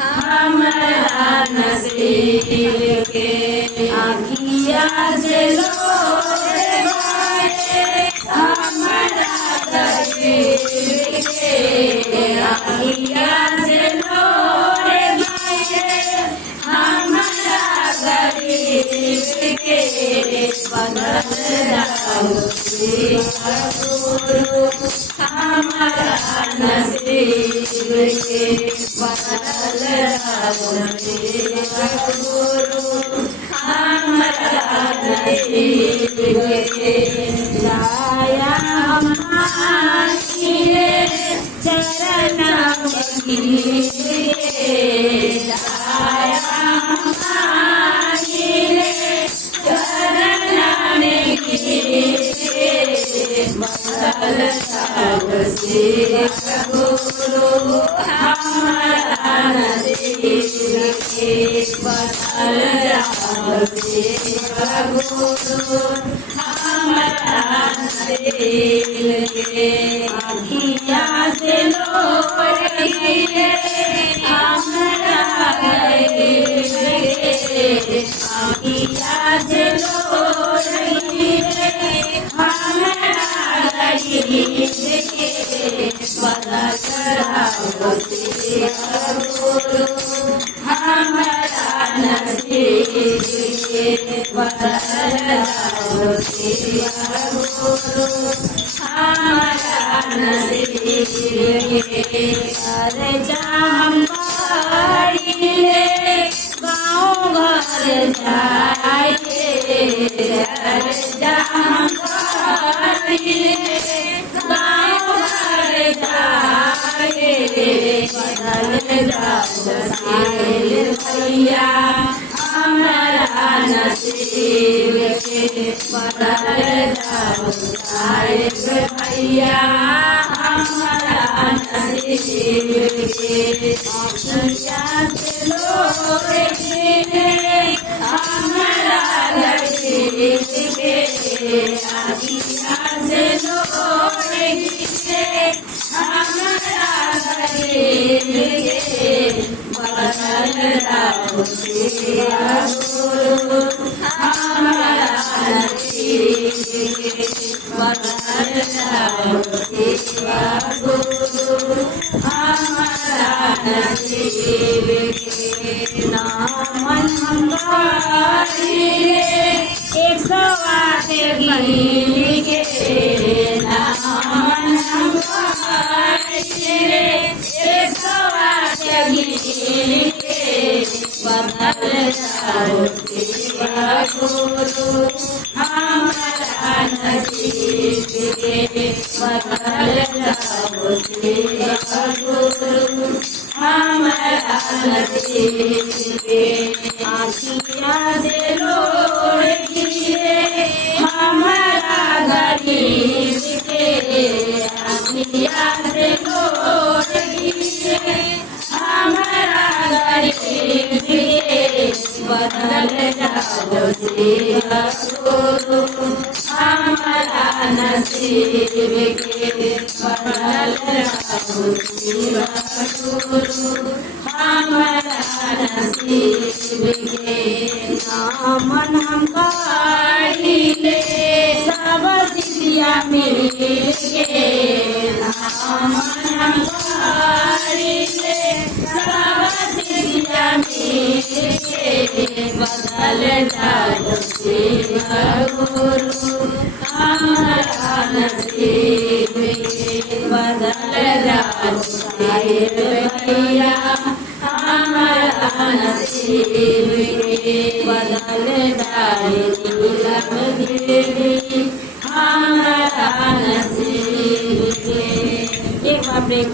हमारा नसीब के आखिया से लोरे बहे हमारा गरीब के आखिया से लोरे बहे हमारा गरीब के बदल गुरु हमारा नसीब के बदल गुरु हमारा नसीब के लाया हमारी चरण में लाया हमारी चरण में बदल गुरु हमारा नसीब के बदल गुरु हमारा नसीब के आखिया से लोरे हमारा गरीब के आखिया से लोरे हमारा गरीब के बदल गुरु हमारा नसीब के बदल गुरु हमारा नसीब के अरे हम गाँव घर जाए अरे हम गाँव घर जाए बदल भैया हमारा नसीब के बदल भैया हमारा नसीब के आखिया से लोरे हमारा गरीब के आखिया से लोरे हमारा गरीब के बदल गुरु हमारा नसीब के बदल गुरु हमारा नसीब के नामन हमारी 108 गिन के नामन हमारी 108 गिन के बदल गुरु हमारा नसीब के बदल गुरु हमारा नसीब के आखिया से लोरे हमारा गरीब के आखिया से लोरे हमारा गरीब के बदल गुरु हमारा नसीब के बदल गुरु हमारा नसीब के नामन हम गाइले सब सिद्धिया मिल के नामन हम गाइले सब सिद्धिया मिल के बदल गुरु हमारा नसीब के बदल भैया हमारा नसीब के बदल हमारा नसीब के एक बार ब्रेक